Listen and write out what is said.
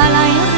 i alayan